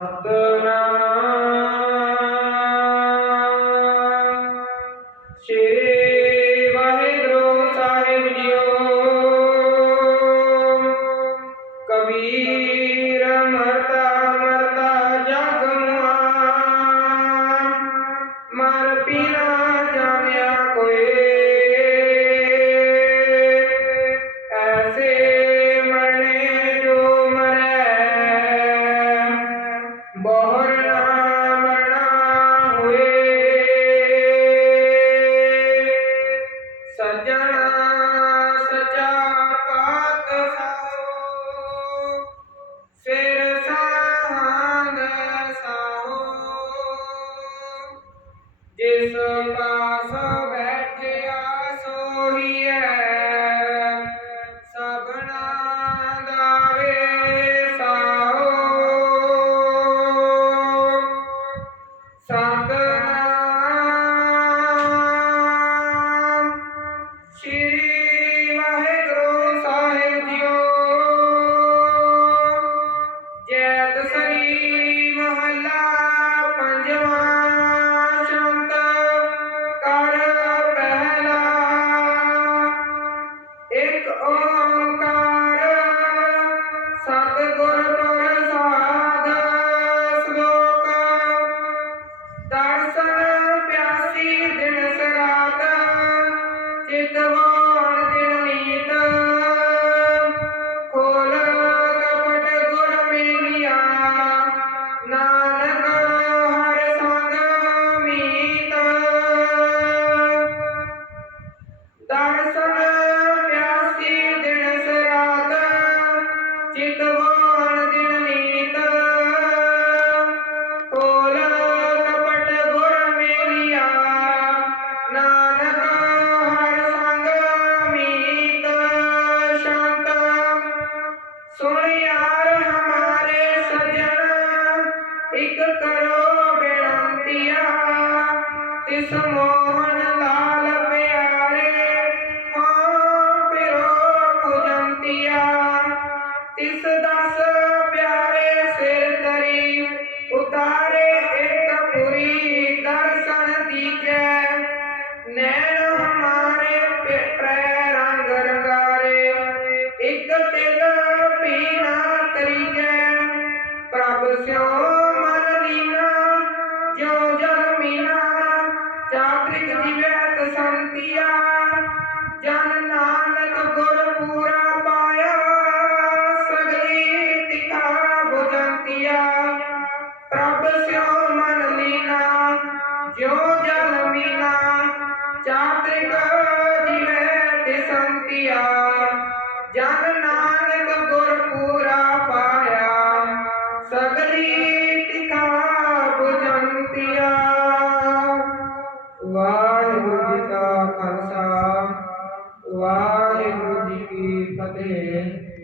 ਸਤਨਾਮ। ਸ੍ਰੀ ਵਾਹਿਗੁਰੂ ਸਾਹਿਬ ਜੀਓ। ਕਬੀਰ ਮਰਤਾ ਮਰਤਾ ਜਗ ਮੁਆ ਮਰ ਪੀਰਾ ಚೇತವಾ ਇਕ ਕਰੋ ਬੇਨੰਤੀਆ, ਤਿਸ ਮੋਹਨ ਲਾਲ ਪਿਆਰੇ ਹਾਂ ਪਿਰੋ ਖੁਜੰਤੀਆ ਤਿਸ ਦਸ ਪਿਆਰੇ ਸਿਰ ਤਰੀ ਉਤਾਰੇ ਇੱਕ ਪੁਰੀ ਦਰਸ਼ਨ ਦੀਜੈ। ਨੈਣ ਹਮਾਰੇ ਪਿਆਰੇ ਰੰਗ ਰੰਗਾਰੇ, ਇੱਕ ਤਿਲ ਪੀਣਾ ਤਰੀਜੈ। ਪ੍ਰਭ ਸਿਓ ਜੋ ਚਾਤ੍ਰਿਕ ਜਿਵੈ ਸੰਤੀਆ। ਜਨ ਨਾਨਕ ਗੁਰ ਪੂਰਾ ਪਾਇਆ, ਸਗਲੀ ਤਿਖਾ ਬੁਝੰਤੀਆ ਪ੍ਰਭ ਸਿਓ ਮਨ ਲੀਨਾ, ਜੋ ਜਲ ਮੀਨਾ ਚਾਤ੍ਰਿਕ ਜਿਵੈ ਤੇ ਜਨ ਸਗਲੀ ਤਿਖਾ ਬੁਝੰਤੀਆ ਵਾਹਿ